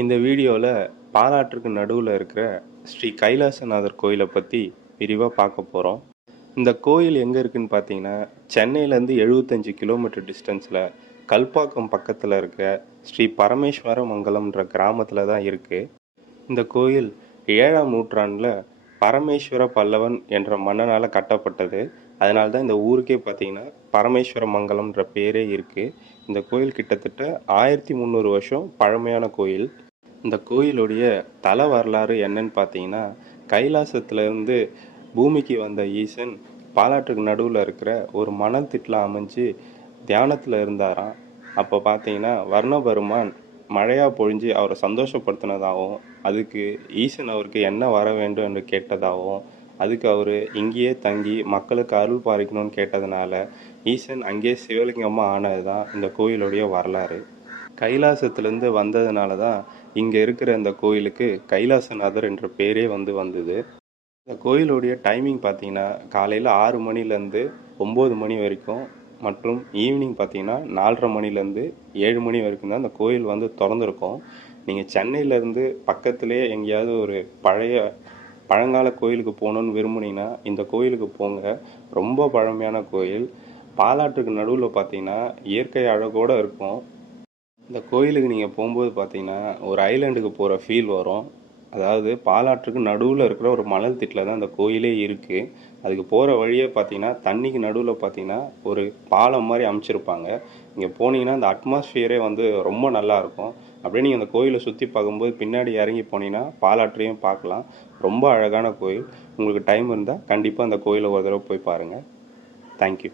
இந்த வீடியோவில் பாலாற்றுக்கு நடுவில் இருக்கிற ஸ்ரீ கைலாசநாதர் கோயிலை பற்றி விரிவாக பார்க்க போகிறோம். இந்த கோயில் எங்கே இருக்குதுன்னு பார்த்தீங்கன்னா, சென்னையிலேருந்து 75 கிலோமீட்டர் டிஸ்டன்ஸில் கல்பாக்கம் பக்கத்தில் இருக்க ஸ்ரீ பரமேஸ்வர மங்கலம்ன்ற கிராமத்தில் தான் இருக்குது. இந்த கோயில் 7ஆம் நூற்றாண்டில் பரமேஸ்வர பல்லவன் என்ற மன்னனால் கட்டப்பட்டது. அதனால தான் இந்த ஊருக்கே பார்த்தீங்கன்னா பரமேஸ்வர மங்கலம்ன்ற பேரே இருக்குது. இந்த கோயில் கிட்டத்தட்ட 1300 வருஷம் பழமையான கோயில். இந்த கோயிலுடைய தல வரலாறு என்னன்னு பார்த்தீங்கன்னா, கைலாசத்துலேருந்து பூமிக்கு வந்த ஈசன் பாலாற்றுக்கு நடுவில் இருக்கிற ஒரு மணல் திட்டில் அமைஞ்சு தியானத்தில் இருந்தாராம். அப்போ பார்த்தீங்கன்னா வர்ணபெருமான் மழையாக பொழிஞ்சு அவரை சந்தோஷப்படுத்தினதாகவும், அதுக்கு ஈசன் அவருக்கு என்ன வர வேண்டும் என்று கேட்டதாகவும், அதுக்கு அவர் இங்கேயே தங்கி மக்களுக்கு அருள் பாலிக்கணும்னு கேட்டதுனால ஈசன் அங்கேயே சிவலிங்கமாக ஆனது தான் இந்த கோயிலுடைய வரலாறு. கைலாசத்துலேருந்து வந்ததுனால தான் இங்கே இருக்கிற இந்த கோயிலுக்கு கைலாசநாதர் என்ற பேரே வந்தது. இந்த கோயிலுடைய டைமிங் பார்த்தீங்கன்னா காலையில் 6 மணிலேருந்து 9 மணி வரைக்கும், மற்றும் ஈவினிங் பார்த்தீங்கன்னா 4:30 மணிலேருந்து 7 மணி வரைக்கும் தான் இந்த கோயில் திறந்துருக்கும். நீங்கள் சென்னையிலேருந்து பக்கத்துலேயே எங்கேயாவது ஒரு பழங்கால கோயிலுக்கு போகணுன்னு விரும்புனீங்கன்னா இந்த கோயிலுக்கு போங்க. ரொம்ப பழமையான கோயில். பாலாற்றுக்கு நடுவில் பார்த்தீங்கன்னா இயற்கை அழகோடு இருக்கும். இந்த கோயிலுக்கு நீங்கள் போகும்போது பார்த்தீங்கன்னா ஒரு ஐலாண்டுக்கு போகிற ஃபீல் வரும். அதாவது பாலாற்றுக்கு நடுவில் இருக்கிற ஒரு மணல் திட்டில் தான் இந்த கோயிலே இருக்குது. அதுக்கு போகிற வழியே பார்த்தீங்கன்னா தண்ணிக்கு நடுவில் பார்த்தீங்கன்னா ஒரு பாலம் மாதிரி அமைச்சிருப்பாங்க. இங்கே போனீங்கன்னா அந்த அட்மாஸ்ஃபியரே ரொம்ப நல்லாயிருக்கும். அப்படியே நீங்கள் அந்த கோயிலை சுற்றி பார்க்கும்போது பின்னாடி இறங்கி போனீங்கன்னா பாலாற்றையும் பார்க்கலாம். ரொம்ப அழகான கோயில். உங்களுக்கு டைம் இருந்தால் கண்டிப்பாக அந்த கோயிலை ஒரு தடவை போய் பாருங்கள். தேங்க்யூ.